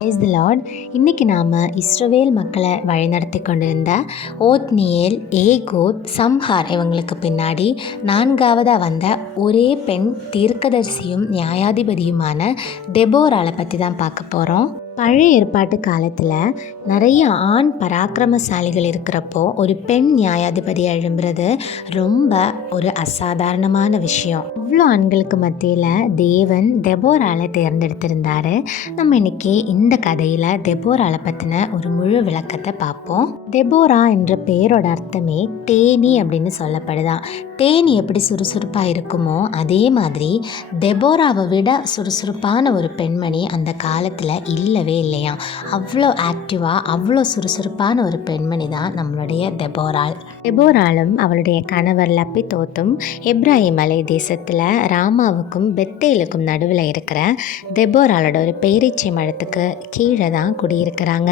Is the Lord இன்னைக்கு நாம் இஸ்ரவேல் மக்களை வழிநடத்தி கொண்டிருந்த ஓத்னியேல் ஏகோத் சம்ஹார் இவங்களுக்கு பின்னாடி நான்காவதாக வந்த ஒரே பெண் தீர்க்கதரிசியும் நியாயாதிபதியுமான தெபோராளை பற்றி தான் பார்க்க போகிறோம் பழைய ஏற்பாட்டு காலத்தில் நிறைய ஆண் பராக்கிரமசாலிகள் இருக்கிறப்போ ஒரு பெண் நியாயாதிபதி எழும்புறது ரொம்ப ஒரு அசாதாரணமான விஷயம். அவ்வளோ ஆண்களுக்கு மத்தியில் தேவன் தெபோராலை தேர்ந்தெடுத்திருந்தாரு. நம்ம இன்னைக்கு இந்த கதையில் தெபோராலை பற்றின ஒரு முழு விளக்கத்தை பார்ப்போம். தெபோரா என்ற பெயரோட அர்த்தமே தேனி அப்படின்னு சொல்லப்படுதான். தேனி எப்படி சுறுசுறுப்பாக இருக்குமோ அதே மாதிரி தெபோராவை விட சுறுசுறுப்பான ஒரு பெண்மணி அந்த காலத்தில் இல்லை இல்லவே இல்லையா அவ்வளோ ஆக்டிவாக அவ்வளோ சுறுசுறுப்பான ஒரு பெண்மணி தான் நம்மளுடைய தெபோரால் டெபோராலும் அவளுடைய கணவர் லப்பி தோத்தும் எப்ராஹிம் அலை தேசத்தில் ராமாவுக்கும் பெத்தேலுக்கும் நடுவில் இருக்கிற தெபோராலோட ஒரு பேரீச்சை மரத்துக்கு கீழே தான் குடியிருக்கிறாங்க.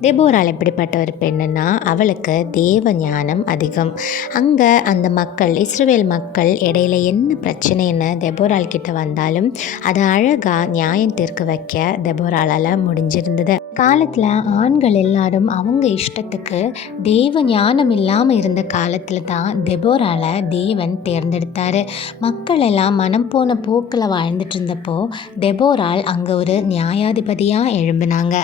தெபோரால் எப்படிப்பட்ட ஒரு பெண்ணுன்னா அவளுக்கு தேவ ஞானம் அதிகம். அங்கே அந்த மக்கள் இஸ்ரேல் மக்கள் இடையில என்ன பிரச்சனைன்னு தெபோரால் கிட்ட வந்தாலும் அதை அழகாக நியாயம் தீர்க்க வைக்க தெபோராலால் முடிஞ்சிருந்தது. காலத்தில் ஆண்கள் எல்லாரும் அவங்க இஷ்டத்துக்கு தேவ ஞானம் இல்லாமல் இருந்த காலத்தில் தான் தெபோரால தேவன் தேர்ந்தெடுத்தார். மக்கள் எல்லாம் மனம் போன போக்கில் வாழ்ந்துட்டு இருந்தப்போ தெபோரால் அங்கே ஒரு நியாயாதிபதியாக எழும்பினாங்க.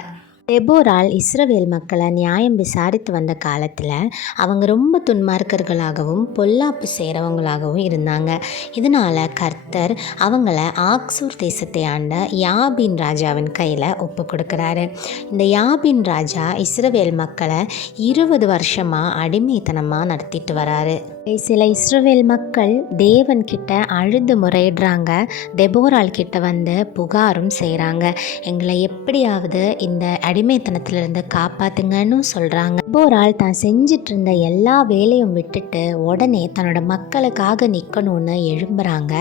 தெபோரால் இஸ்ரவேல் மக்களை நியாயம் விசாரித்து வந்த காலத்தில் அவங்க ரொம்ப துன்மார்க்கர்களாகவும் பொல்லாப்பு செய்கிறவங்களாகவும் இருந்தாங்க. இதனால் கர்த்தர் அவங்கள ஆக்சூர் தேசத்தை ஆண்ட யாபின் ராஜாவின் கையில் ஒப்பு கொடுக்குறாரு. இந்த யாபின் ராஜா இஸ்ரவேல் மக்களை இருபது வருஷமாக அடிமைத்தனமாக நடத்திட்டு வராரு. சில இஸ்ரவேல் மக்கள் தேவன் கிட்ட அழுது முறையிடுறாங்க. தெபோரால் கிட்ட வந்து புகாரும் செய்கிறாங்க எங்களை எப்படியாவது இந்த அடிமைத்தனத்திலிருந்து காப்பாத்துங்கன்னு சொல்கிறாங்க தெபோரால் தான் செஞ்சிட்டு இருந்த எல்லா வேலையும் விட்டுட்டு உடனே தன்னோட மக்களுக்காக நிற்கணும்னு எழும்புறாங்க.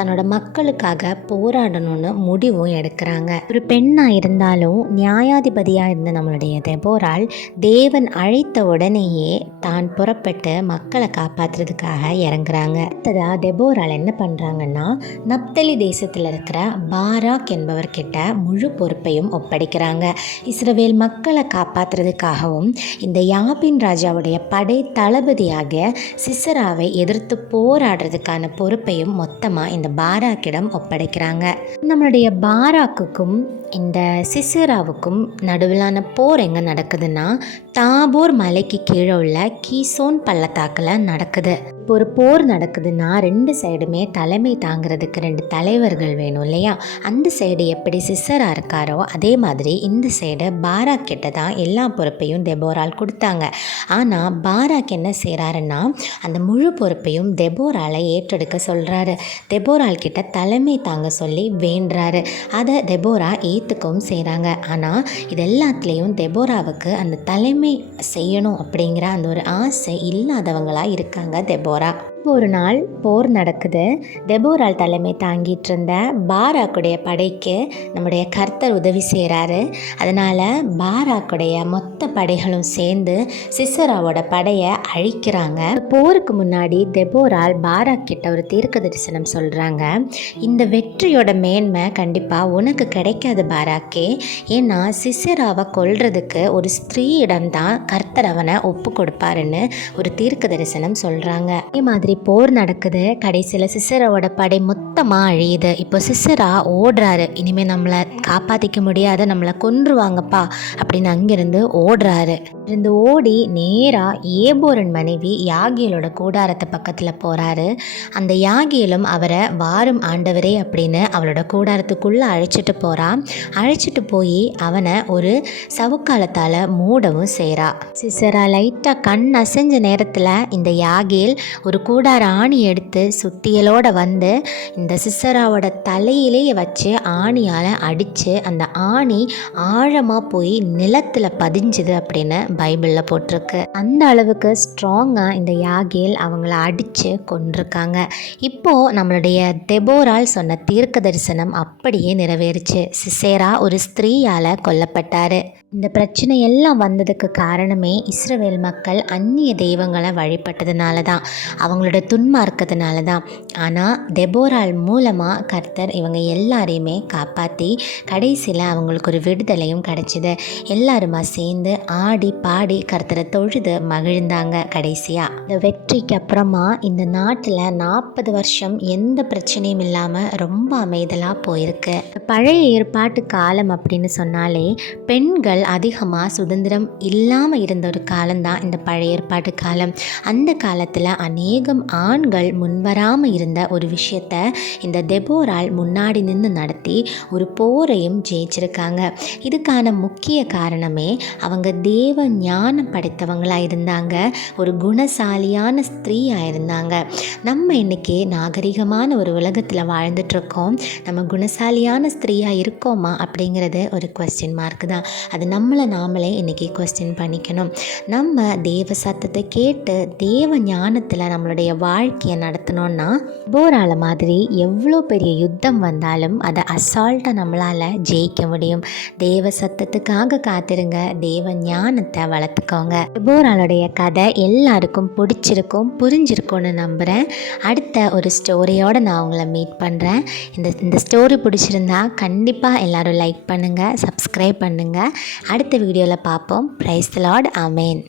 தன்னோட மக்களுக்காக போராடணும்னு முடிவும் எடுக்கிறாங்க. ஒரு பெண்ணாக இருந்தாலும் நியாயாதிபதியாக இருந்த நம்மளுடைய தெபோரால் தேவன் அழைத்த உடனேயே தான் புறப்பட்டு மக்களை காப்பாற்றுறதுக்காக இறங்குறாங்க. அடுத்ததாக டெபோரால் என்ன பண்ணுறாங்கன்னா நப்தலி தேசத்தில் இருக்கிற பாராக் என்பவர்கிட்ட முழு பொறுப்பையும் ஒப்படைக்கிறாங்க. இஸ்ரவேல் மக்களை காப்பாற்றுறதுக்காகவும் இந்த யாபின் ராஜாவுடைய படை தளபதியாக சிசராவை எதிர்த்து போராடுறதுக்கான பொறுப்பையும் மொத்தமாக இந்த பாராக்கிடம் ஒப்படைக்கிறாங்க. நம்மளுடைய பாராக்குக்கும் இந்த சிசராவுக்கும் நடுவிலான போர் எங்கே நடக்குதுன்னா தாபோர் மலைக்கு கீழே உள்ள கீசோன் பள்ளத்தாக்கில் நடக்குது இப்போ ஒரு போர் நடக்குதுன்னா ரெண்டு சைடுமே தலைமை தாங்கிறதுக்கு ரெண்டு தலைவர்கள் வேணும் இல்லையா? அந்த சைடு எப்படி சிசரா இருக்காரோ அதே மாதிரி இந்த சைடு பாராக் கிட்ட தான் எல்லா பொறுப்பையும் தெபோரால் கொடுத்தாங்க. ஆனால் பாராக் என்ன செய்கிறாருன்னா அந்த முழு பொறுப்பையும் தெபோராலை ஏற்றெடுக்க சொல்கிறாரு தெபோரால் கிட்ட தலைமை தாங்க சொல்லி வேண்டுறாரு. அதை தெபோரா ஏற்றுக்கவும் செய்கிறாங்க ஆனால் இது எல்லாத்துலேயும் தெபோராவுக்கு அந்த தலைமை செய்யணும் அப்படிங்கிற அந்த ஒரு ஆசை இல்லாதவங்களாக இருக்காங்க. தெபோரா ஒரு நாள் போர் நடக்குது. தெபோரால் தலைமை தாங்கிட்டு இருந்த பாராக்குடைய படைக்கு நம்முடைய கர்த்தர் உதவி செய்கிறாரு அதனால் பாராக்குடைய மொத்த படைகளும் சேர்ந்து சிசராவோட படையை அழிக்கிறாங்க. போருக்கு முன்னாடி தெபோரால் பாராக் கிட்ட ஒரு தீர்க்க தரிசனம் சொல்கிறாங்க இந்த வெற்றியோட மேன்மை கண்டிப்பாக உனக்கு கிடைக்காது பாராக்கே. ஏன்னா சிசராவை கொல்றதுக்கு ஒரு ஸ்திரீயிடம்தான் கர்த்தர் அவனை ஒப்பு கொடுப்பாருன்னு ஒரு தீர்க்க தரிசனம் சொல்கிறாங்க அதே மாதிரி போர் நடக்குது. கடைசியில் சிசராவோட படை மொத்தமாக அழியுது. இப்போ சிசரா ஓடுறாரு. இனிமேல் நம்மளை காப்பாற்றிக்க முடியாத. நம்மளை கொன்றுவாங்கப்பா அப்படின்னு அங்கிருந்து ஓடுறாரு. இருந்து ஓடி நேராக ஏபோரன் மனைவி யாகியலோட கூடாரத்தை பக்கத்தில் போகிறாரு அந்த யாகியலும் அவரை வாரும் ஆண்டவரே அப்படின்னு அவளோட கூடாரத்துக்குள்ளே அழைச்சிட்டு போகிறான் அழைச்சிட்டு போய் அவனை ஒரு சவுக்காலத்தால் மூடவும் செய்கிறா சிசரா லைட்டாக கண் அசைஞ்ச நேரத்தில் இந்த யாகேல் ஒரு கூடார ஆணி எடுத்து சுத்தியலோட வந்து இந்த சிசராவோட தலையிலேயே வச்சு ஆணியால் அடித்து அந்த ஆணி ஆழமாக போய் நிலத்தில் பதிஞ்சுது அப்படின்னு பைபிளில் போட்டிருக்கு. அந்த அளவுக்கு ஸ்ட்ராங்காக இந்த யாகேல் அவங்கள அடித்து கொண்டிருக்காங்க இப்போது நம்மளுடைய தெபோரால் சொன்ன தீர்க்க தரிசனம் அப்படியே நிறைவேறுச்சு. சிசேரா ஒரு ஸ்திரீயால் கொல்லப்பட்டார். இந்த பிரச்சனை எல்லாம் வந்ததுக்கு காரணமே இஸ்ரவேல் மக்கள் அந்நிய தெய்வங்களை வழிபட்டதுனால தான் அவங்களோட துன்மார்க்கத்தினால தான் ஆனால் தெபோரால் மூலமாக கர்த்தர் இவங்க எல்லாரையுமே காப்பாற்றி கடைசியில் அவங்களுக்கு ஒரு விடுதலையும் கிடச்சிது. எல்லாருமா சேர்ந்து ஆடி பாடி கர்த்தரை தொழுது மகிழ்ந்தாங்க கடைசியாக இந்த வெற்றிக்கு அப்புறமா இந்த நாட்டில் நாற்பது வருஷம் எந்த பிரச்சனையும் இல்லாமல் ரொம்ப அமைதலாக போயிருக்கு. பழைய ஏற்பாட்டு காலம் அப்படின்னு சொன்னாலே பெண்கள் அதிகமாக சுதந்திரம் இல்லாமல் இருந்த ஒரு காலம்தான் இந்த பழைய ஏற்பாட்டு காலம். அந்த காலத்தில் அநேகம் ஆண்கள் முன்வராமல் இருந்த ஒரு விஷயத்த இந்த தெபோரால் முன்னாடி நின்று நடத்தி ஒரு போரையும் ஜெயிச்சிருக்காங்க. இதுக்கான முக்கிய காரணமே அவங்க தேவ ஞானம் படைத்தவங்களாக இருந்தாங்க. ஒரு குணசாலியான ஸ்திரீயாக இருந்தாங்க. நம்ம இன்னைக்கு நாகரிகமான ஒரு உலகத்தில் வாழ்ந்துட்டுருக்கோம். நம்ம குணசாலியான ஸ்திரீயாக இருக்கோமா அப்படிங்கிறது ஒரு கொஸ்டின் மார்க் தான். அது நம்மளை நாமளே இன்றைக்கி கொஸ்டின் பண்ணிக்கணும். நம்ம தேவ சத்தத்தை கேட்டு தேவ ஞானத்தில் நம்மளுடைய வாழ்க்கையை நடத்தணும்னா போரால மாதிரி எவ்வளோ பெரிய யுத்தம் வந்தாலும் அதை அசால்ட்டாக நம்மளால் ஜெயிக்க முடியும். தேவ சத்தத்துக்காக காத்திருங்க தேவ ஞானத்தை வளர்த்துக்கோங்க. போராளுடைய கதை எல்லாருக்கும் பிடிச்சிருக்கும் புரிஞ்சிருக்கும்னு நம்புகிறேன் அடுத்த ஒரு ஸ்டோரியோடு நான் உங்களை மீட் பண்ணுறேன் இந்த இந்த ஸ்டோரி பிடிச்சிருந்தா கண்டிப்பாக எல்லோரும் லைக் பண்ணுங்கள் சப்ஸ்கிரைப் பண்ணுங்கள் அடுத்த வீடியோவில் பார்ப்போம். ப்ரைஸ் லார்ட் அமேன்